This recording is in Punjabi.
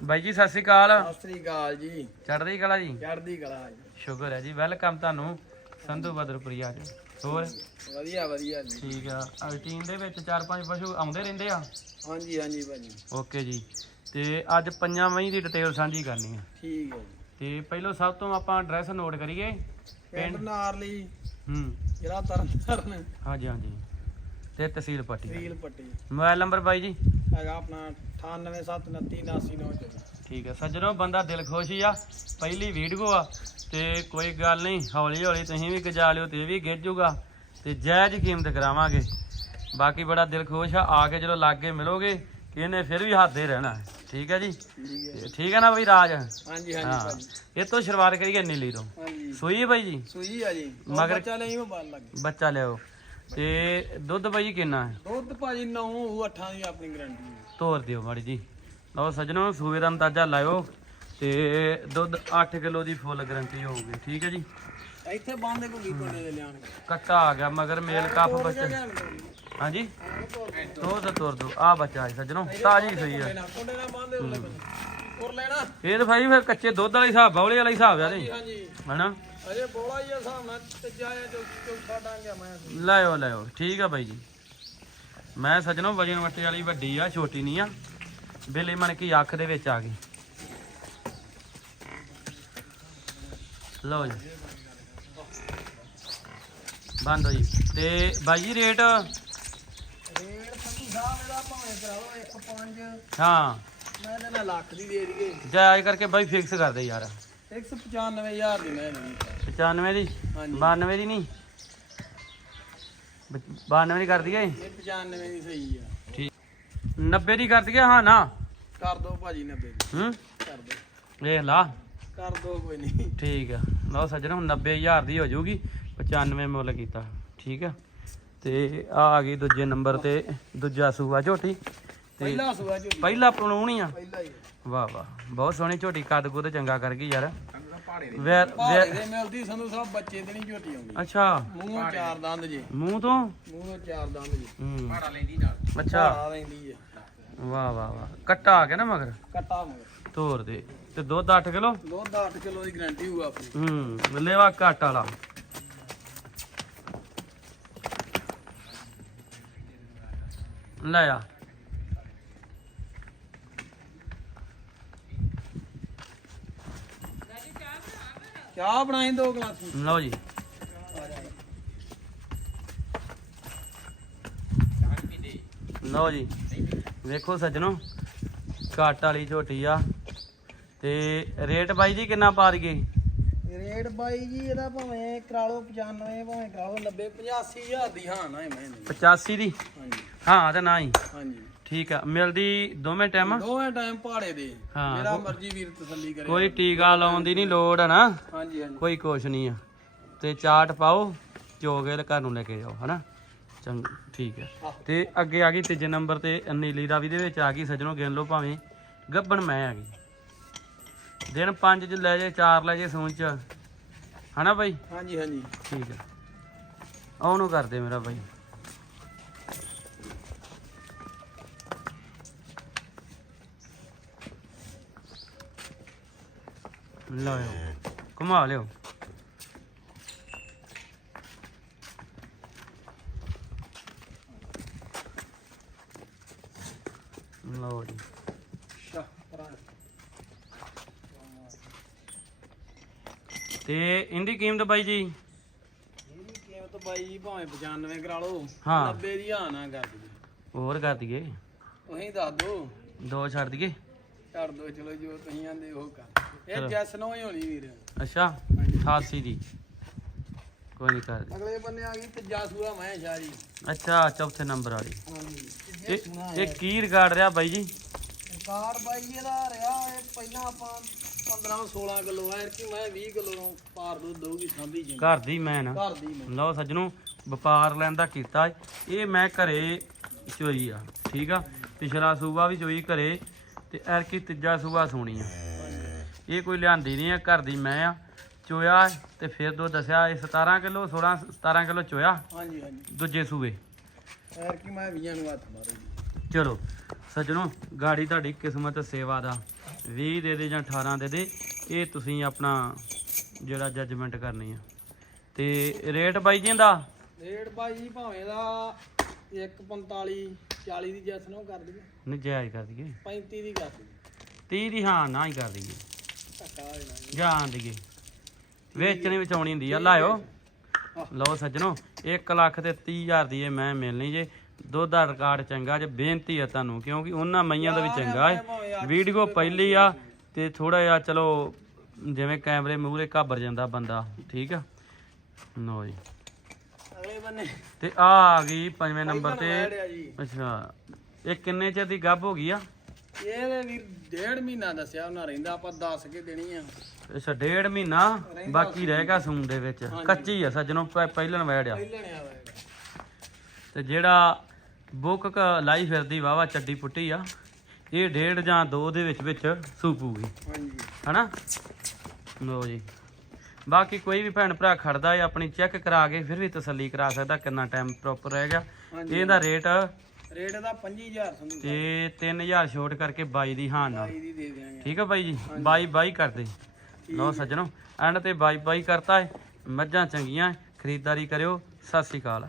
ਬਾਈ ਜੀ ਸਤਿ ਸ਼੍ਰੀ ਅਕਾਲ। ਸਤਿ ਸ੍ਰੀ ਅਕਾਲ ਜੀ। ਚੜ੍ਹਦੀ ਕਲਾ ਜੀ? ਚੜ੍ਹਦੀ ਕਲਾ ਜੀ। ਸ਼ੁਕਰ ਹੈ ਜੀ ਵੈਲਕਮ ਤੁਹਾਨੂੰ ਸੰਧੂ ਬਦਰਪੁਰੀਆ ਜੀ ਹੋਰ? ਵਧੀਆ ਵਧੀਆ ਜੀ। ਠੀਕ ਆ। ਅਹ ਟੀਮ ਦੇ ਵਿੱਚ ਚਾਰ ਪੰਜ ਪਸ਼ੂ ਆਉਂਦੇ ਰਹਿੰਦੇ ਆ? ਹਾਂਜੀ ਹਾਂਜੀ ਭਾਜੀ। ਓਕੇ ਜੀ। ਤੇ ਅੱਜ ਪੰਜਾਂ ਮਹੀਂ ਦੀ ਡਿਟੇਲ ਸਾਂਝੀ ਕਰਨੀ ਆ। ਠੀਕ ਹੈ ਜੀ। ਤੇ ਪਹਿਲਾਂ ਸਭ ਤੋਂ ਆਪਾਂ ਐਡਰੈਸ ਨੋਟ ਕਰੀਏ। ਪਿੰਡ ਨਾਰਲੀ ਹੂੰ। ਜ਼ਿਲ੍ਹਾ ਤਰਨਤਾਰਨ। ਹਾਂਜੀ ਹਾਂਜੀ। ਤੇ ਤਹਿਸੀਲ ਪੱਟੀ ਰੀਲ ਪੱਟੀ। ਮੋਬਾਈਲ ਨੰਬਰ ਬਾਈ ਜੀ? ਹੈਗਾ ਆਪਣਾ 98793989 ਠੀਕ ਹੈ ਸੱਜਣੋ ਬੰਦਾ ਦਿਲ ਖੁਸ਼ ਹੀ ਆ ਪਹਿਲੀ ਵੀਡੀਓ ਆ ਤੇ ਕੋਈ ਗੱਲ ਨਹੀਂ ਹੌਲੀ ਹੌਲੀ ਤੁਸੀਂ ਵੀ ਗਜਾ ਲਿਓ ਤੇ ਇਹ ਵੀ ਗਿਰ ਜੂਗਾ ਤੇ ਜਾਇਜ਼ ਕੀਮਤ ਕਰਾਵਾਂਗੇ। ਬਾਕੀ ਬੜਾ ਦਿਲ ਖੁਸ਼ ਆ ਆ ਕੇ ਜਦੋਂ ਲਾਗੇ ਮਿਲੋਗੇ ਇਹਨੇ ਫਿਰ ਵੀ ਹੱਥ ਦੇ ਰਹਿਣਾ। ਹੈ। ਠੀਕ ਹੈ ਜੀ? ਠੀਕ ਹੈ ਤੇ ਠੀਕ ਹੈ ਨਾ ਬਈ ਰਾਜ? ਹਾਂਜੀ ਹਾਂਜੀ ਹਾਂ। ਭਾਜੀ। ਇਹ ਤੋਂ ਸ਼ੁਰੂਆਤ ਕਰੀਏ ਨੀਲੀ ਤੋਂ। ਹਾਂਜੀ। ਸੂਈ ਬਾਈ ਜੀ? ਸੂਈ ਆ ਜੀ। ਉਹ ਮਗਰ- ਬੱਚਾ ਲਈ ਮੈਂ ਬਾਲ ਲੱਗ ਬੱਚਾ ਲਿਓ ਤੇ ਦੁੱਧ ਜੀ ਕਿੰਨਾ ਹੈ? ਦੁੱਧ ਭਾਜੀ 9 ਉਹ 8 ਦੀ ਆਪਣੀ ਗਾਰੰਟੀ ਹੈ। ਤੋਰ ਦਿਓ ਮਾੜੀ ਜੀ। ਲਓ ਸੱਜਣੋ ਸੂਏ ਦਾ ਅੰਦਾਜ਼ਾ ਲਾਇਓ ਤੇ ਦੁੱਧ 8 ਕਿਲੋ ਦੀ ਫੁੱਲ ਗਾਰੰਟੀ ਹੋਊਗੀ ਠੀਕ ਹੈ ਜੀ? ਇੱਥੇ ਬੰਦੇ ਕੋ ਕੀ ਕੋਨੇ ਦੇ ਲਿਆਣਗੇ ਕੱਟਾ ਆ ਗਿਆ ਮਗਰ ਮੇਲ ਕੱਪ ਬੱਚਾ। ਹਾਂਜੀ? ਤੋਰ ਦੋ ਤੋਰ ਦੋ ਆ ਬੱਚਾ ਹੈ ਸੱਜਣੋ ਤਾਜੀ ਸਹੀ ਹੈ। ਕੋਨੇ ਨਾਲ ਬੰਦੇ ਉਲੇ ਹੋਰ ਲੈਣਾ। ਇਹ ਤਾਂ ਭਾਈ ਫਿਰ ਕੱਚੇ ਦੁੱਧ ਵਾਲਾ ਹਿਸਾਬ ਬੌਲੇ ਵਾਲਾ ਹਿਸਾਬ ਆ ਤੇ ਹਾਂਜੀ। ਹਨਾ? ਅਜੇ ਬੋਲਾ ਹੀ ਆ ਤੇ ਚੌਥਾ ਡਾਂਗਿਆ ਮੈਂ। ਲਾਇਓ ਲਾਇਓ ਠੀਕ ਆ ਬਾਈ ਜੀ। ਮੈਂ ਸੱਜਣੋ ਵਜਨ ਵੱਟੇ ਵਾਲੀ ਵੱਡੀ ਆ ਛੋਟੀ ਨਹੀਂ ਆ। ਬੇਲੇ ਮਨ ਕੀ ਅੱਖ ਦੇ ਵਿੱਚ ਆ ਗਈ। ਲਓ ਜੀ। ਬੰਦ ਹੋ ਜੀ। ਤੇ ਬਾਈ ਜੀ ਰੇਟ? ਰੇਟ ਸੰਧੂ ਸਾਹਿਬ ਇਹਦਾ ਭਾਵੇਂ ਕਰਾਓ 1.5 ਹਾਂ। ਮੈਂ ਇਹਦੇ ਨਾਲ ਲੱਖ ਦੀ ਦੇ ਦਈਏ। ਜਾਇਜ਼ ਕਰਕੇ ਬਾਈ ਫਿਕਸ ਕਰ ਦੇ ਯਾਰ। 195000 ਦੀ ਮੈਂ ਨਹੀਂ 95 ਦੀ? ਹਾਂਜੀ। 92 ਦੀ ਨਹੀਂ? 92 ਦੀ ਕਰ ਦਈਏ? ਇਹ 95 ਦੀ ਸਹੀ ਆ। ਠੀਕ। 90 ਦੀ ਕਰ ਦਈਏ ਹਾਂ ਨਾ? ਕਰ ਦੋ ਭਾਜੀ 90 ਦੀ। ਹੂੰ? ਕਰ ਦੋ। ਵੇਖ ਲਾ। ਕਰ ਦੋ ਕੋਈ ਨਹੀਂ। ਠੀਕ ਆ। ਲਓ ਸੱਜਣੋ 90000 ਦੀ ਹੋ ਜਾਊਗੀ। 95 ਮੁੱਲ ਕੀਤਾ। ਠੀਕ ਆ। ਤੇ ਆ ਆ ਗਈ ਦੂਜੇ ਨੰਬਰ ਤੇ ਦੂਜਾ ਸੂਆ ਝੋਟੀ। ਤੇ ਪਹਿਲਾ ਸੁਆ ਜੋ ਪਹਿਲਾ ਪਣੂਣੀ ਆ। ਪਹਿਲਾ ਹੀ ਵਾਹ ਵਾਹ। ਬਹੁਤ ਸੋਹਣੀ ਝੋਟੀ ਕੱਦ ਕੁੱਦ ਚੰਗਾ ਕਰ ਗਈ ਯਾਰ। ਪਹਾੜੇ ਵੈਰ ਦੇ ਮਿਲਦੀ ਸੰਧੂ ਸਾਹਿਬ ਬੱਚੇ ਤੇ ਨਹੀਂ ਝੋਟੀ ਆਉਂਦੀ। ਅੱਛਾ। ਮੂੰਹੋਂ ਚਾਰ ਦੰਦ ਜੀ। ਮੂੰਹ ਤੋਂ? ਮੂੰਹੋਂ ਚਾਰ ਦੰਦ ਜੀ। ਹੂੰ। ਪਹਾੜਾ ਲੈਂਦੀ ਨਾਲ। ਅੱਛਾ। ਪਹਾੜਾ ਲੈਂਦੀ ਆ। ਵਾਹ ਵਾਹ ਵਾਹ। ਕੱਟਾ ਆ ਗਿਆ ਨਾ ਮਗਰ? ਕੱਟਾ ਮਗਰ। ਤੋਰ ਦੇ। ਤੇ ਦੁੱਧ 8 ਕਿਲੋ? ਦੁੱਧ 8 ਕਿਲੋ ਦੀ ਗਾਰੰਟੀ ਹੋਊ ਆਪਣੀ। ਹੂੰ। ਲੇਵਾ ਘੱਟ ਵਾਲਾ। ਲੈ ਆ। ਚਾਹ ਬਣਾਈ ਦੋ ਗਲਾਸ ਲਓ ਜੀ। ਲਓ ਜੀ। ਵੇਖੋ ਸੱਜਣੋ ਘੱਟ ਵਾਲੀ ਝੋਟੀ ਆ। ਤੇ ਰੇਟ ਬਾਈ ਜੀ ਕਿੰਨਾ ਪਾ ਦਈਏ? ਰੇਟ ਬਾਈ ਜੀ ਇਹਦਾ ਭਾਵੇਂ ਕਰਾ ਲਓ 95 ਭਾਵੇਂ ਕਰਾ ਲਓ 90 85000 ਦੀ ਹਾਂ ਨਾ ਮੈਂ ਨਹੀਂ। 85 ਦੀ? ਹਾਂਜੀ। ਹਾਂ ਤੇ ਨਾ ਹੀ। ਹਾਂਜੀ। ਠੀਕ ਆ ਮਿਲਦੀ ਦੋਵੇਂ ਟਾਈਮ ਦੋਵੇਂ ਟਾਈਮ ਪਹਾੜੇ ਦੇ। ਹਾਂ। ਮੇਰਾ ਮਰਜ਼ੀ ਵੀਰ ਤਸੱਲੀ ਕਰੇ। ਕੋਈ ਟੀਕਾ ਲਾਉਣ ਦੀ ਨਹੀਂ ਲੋੜ ਹੈ ਨਾ? ਹਾਂਜੀ ਹਾਂਜੀ। ਕੋਈ ਕੁਛ ਨਹੀਂ ਆ। ਤੇ ਚਾਟ ਪਾਓ ਚੋਗੇ ਘਰ ਨੂੰ ਲੈ ਕੇ ਜਾਓ ਹਨਾ? ਚੰਗ ਠੀਕ ਹੈ। ਤੇ ਅੱਗੇ ਆ ਗਈ ਤੀਜੇ ਨੰਬਰ ਤੇ ਨੀਲੀ ਰਾਵੀ ਦੇ ਵਿੱਚ ਆ ਗਈ ਸੱਜਣੋ ਗਿਣ ਲਓ ਭਾਵੇਂ। ਗੱਬਣ ਮੈਂ ਆ ਗਈ। ਦਿਨ 5 ਚ ਲੈ ਜੇ 4 ਲੈ ਜੇ ਸੂਣ ਚ। ਹਨਾ ਬਾਈ? ਹਾਂਜੀ ਹਾਂਜੀ। ਠੀਕ ਹੈ ਉਹਨੂੰ ਕਰਦੇ ਮੇਰਾ ਬਾਈ। ਲਓ ਘੁਮਾ ਲਿਓ ਲਓ ਜੀ ਤੇ ਇਹਦੀ ਕੀਮਤ ਬਾਈ ਜੀ? ਇਹਦੀ ਕੀਮਤ ਬਾਈ ਜੀ ਭਾਵੇਂ 95 ਕਰਾ ਲਓ। ਹਾਂ। 90 ਦੀ ਹਾਂ ਨਾ ਕਰ ਦਿਓ ਹੋਰ ਕਰ ਦਈਏ। ਤੁਸੀਂ ਦੱਸ ਦਿਓ ਦੋ ਛੱਡ ਦਈਏ। ਛੱਡ ਦਿਓ ਚਲੋ ਜੋ ਤੁਸੀਂ ਆਂਦੇ ਉਹ ਕਰ। ਇਹ ਜੈਸ ਨੋ ਹੀ ਹੋਣੀ ਵੀਰ। ਅੱਛਾ ਹਾਂਜੀ। 88 ਦੀ। ਕੋਈ ਨਹੀਂ ਕਰ। ਦੇ ਅਗਲੇ ਬੰਨੇ ਆ ਗਈ ਤੀਜਾ ਸੂਆ ਮੈਂ ਸ਼ਾਹ। ਜੀ ਅੱਛਾ ਚੌਥੇ ਨੰਬਰ ਵਾਲੀ। ਹਾਂਜੀ। ਤੀਜੇ ਇਹ ਸੂਆ ਇਹ ਕੀ ਰਿਕਾਰਡ ਰਿਹਾ ਬਾਈ ਜੀ? ਸਰਕਾਰ ਬਾਈ ਇਹਦਾ ਰਿਹਾ ਇਹ ਪਹਿਲਾਂ ਆਪਾਂ 15 16 ਕਿਲੋ ਆ ਕਿ ਮੈਂ 20 ਕਿਲੋ ਨੂੰ ਪਾਰ ਦੁੱਧ ਦਊਗੀ ਸਾਂਭੀ ਜੀ ਘਰ ਦੀ ਮੈਂ ਨਾ। ਘਰ ਦੀ ਮੈਂ। ਲਓ ਸੱਜਣੋ ਵਪਾਰ ਲੈਣ ਦਾ ਕੀਤਾ। ਇਹ ਮੈਂ ਘਰੇ ਚੋਈ ਆ ਠੀਕ ਆ? ਪਿਛਲਾ ਸੂਬਾ ਵੀ ਚੋਈ ਘਰੇ। ਤੇ ਐਰਕੀ ਤੀਜਾ ਸੂਬਾ ਸੋਣੀ ਆ। ਇਹ ਕੋਈ ਲਿਆਂਦੀ ਨਹੀਂ ਆ ਘਰ ਦੀ ਮੈਂ ਆ। ਚੋਇਆ ਤੇ ਫਿਰ ਦੋ ਦੱਸਿਆ ਇਹ 17 ਕਿਲੋ 16 17 ਕਿਲੋ ਚੋਇਆ। ਹਾਂਜੀ ਹਾਂਜੀ। ਦੂਜੇ ਸੂਬੇ ਐਰ ਕਿ ਮੈਂ 20 ਨੂੰ ਹੱਥ ਮਾਰੂਗੀ ਚਲੋ ਸੱਜਣੋ ਗਾੜੀ ਤੁਹਾਡੀ ਕਿਸਮਤ ਸੇਵਾ ਦਾ 20 ਦੇ ਦੇ ਜਾਂ 18 ਦੇ ਦੇ ਇਹ ਤੁਸੀਂ ਆਪਣਾ ਜਿਹੜਾ ਜੱਜਮੈਂਟ ਕਰਨੀ ਆ। ਤੇ ਰੇਟ ਬਾਈ ਜੀ ਦਾ? ਰੇਟ ਬਾਈ ਭਾਵੇਂ ਦਾ 145 40 ਦੀ ਜੈਸ ਨੂੰ ਕਰ ਦਈਏ ਨਜਾਇਜ਼ ਕਰ ਦਈਏ। 35 ਦੀ ਕਰ ਦਈਏ। 30 ਦੀ ਹਾਂ ਨਾ ਹੀ ਕਰ ਦਈਏ। ਧੱਕਾ ਹੋ ਜਾਣਾ ਜੀ। ਜਾਣ ਦਈਏ। ਵੇਚਣੀ ਵਿਚਾਉਣੀ ਹੁੰਦੀ ਆ। ਲਾਇਓ। ਲਓ ਸੱਜਣੋ 1 ਲੱਖ ਤੇ 30000 ਦੀ ਇਹ ਮੈਂ ਮਿਲਣੀ ਜੇ। ਦੁੱਧ ਦਾ ਰਿਕਾਰਡ ਚੰਗਾ ਜੇ ਬੇਨਤੀ ਆ ਤੁਹਾਨੂੰ ਕਿਉਂਕਿ ਉਹਨਾਂ ਮਈਆਂ ਦਾ ਵੀ ਚੰਗਾ ਹੈ। ਵੀਡੀਓ ਪਹਿਲੀ ਆ ਤੇ ਥੋੜਾ ਜਿਹਾ ਚਲੋ ਜਿਵੇਂ ਕੈਮਰੇ ਮੂਹਰੇ ਘਾਬਰ ਜਾਂਦਾ ਬੰਦਾ ਠੀਕ ਆ? ਲਓ ਜੀ। ਅਗਲੇ ਬੰਨੇ। ਤੇ ਆ ਆ ਗਈ ਪੰਜਵੇਂ ਨੰਬਰ ਤੇ। ਐੜਿਆ ਜੀ। ਅੱਛਾ ਇਹ ਕਿੰਨੇ ਚਿਰ ਦੀ ਗੱਭ ਹੋ ਗਈ ਆ? ਇਹਦੇ ਵੀਰ ਡੇਢ ਮਹੀਨਾ ਦੱਸਿਆ ਉਹਨਾਂ ਰਹਿੰਦਾ ਆਪਾਂ ਦੱਸ ਕੇ ਦੇਣੀ ਆ। ਅੱਛਾ ਡੇਢ ਮਹੀਨਾ ਬਾਕੀ ਰਹੇਗਾ ਸੂਣ ਦੇ ਵਿੱਚ। ਕੱਚੀ ਆ ਸੱਜਣੋ ਪ- ਪਹਿਲਣ ਵੈੜਿਆ ਪਹਿਲਣਿਆ ਵਾ ਤੇ ਜਿਹੜਾ ਬੁੱਕ ਕ ਲਾਈ ਫਿਰਦੀ ਵਾਵਾ ਚੱਡੀ ਪੁੱਟੀ ਆ ਇਹ ਡੇਢ ਜਾਂ ਦੋ ਦੇ ਵਿੱਚ ਵਿੱਚ ਸੂਪੂਗੀ। ਹਾਂਜੀ। ਹਨਾ? ਲੋ ਜੀ। ਬਾਕੀ ਕੋਈ ਵੀ ਭੈਣ ਭਰਾ ਖੜਦਾ ਹੈ ਆਪਣੀ ਚੈੱਕ ਕਰਾ ਕੇ ਫਿਰ ਵੀ ਤਸੱਲੀ ਕਰਾ ਸਕਦਾ ਕਿੰਨਾ ਟਾਈਮ ਪ੍ਰੋਪਰ ਰਹੇਗਾ ਹਾਂਜੀ। ਇਹਦਾ ਰੇਟ ਰੇਟ ਦਾ 25000 ਤੁਹਾਨੂੰ ਤੇ 3000 ਛੋਟ ਕਰਕੇ 22 ਦੀ ਹਾਂ ਨਾਲ। ਬਾਈ ਦੀ ਦੇ ਦਿਆਂਗੇ। ਠੀਕ ਆ ਬਾਈ ਜੀ? ਬਾਈ ਬਾਈ ਕਰਦੇ ਲਓ ਸੱਜਣੋ ਐਂਡ ਤੇ ਬਾਈ ਬਾਈ ਕਰਤਾ ਹੈ ਮੱਝਾਂ ਚੰਗੀਆਂ ਖਰੀਦਦਾਰੀ ਕਰਿਓ। ਸਤਿ ਸ਼੍ਰੀ ਅਕਾਲ।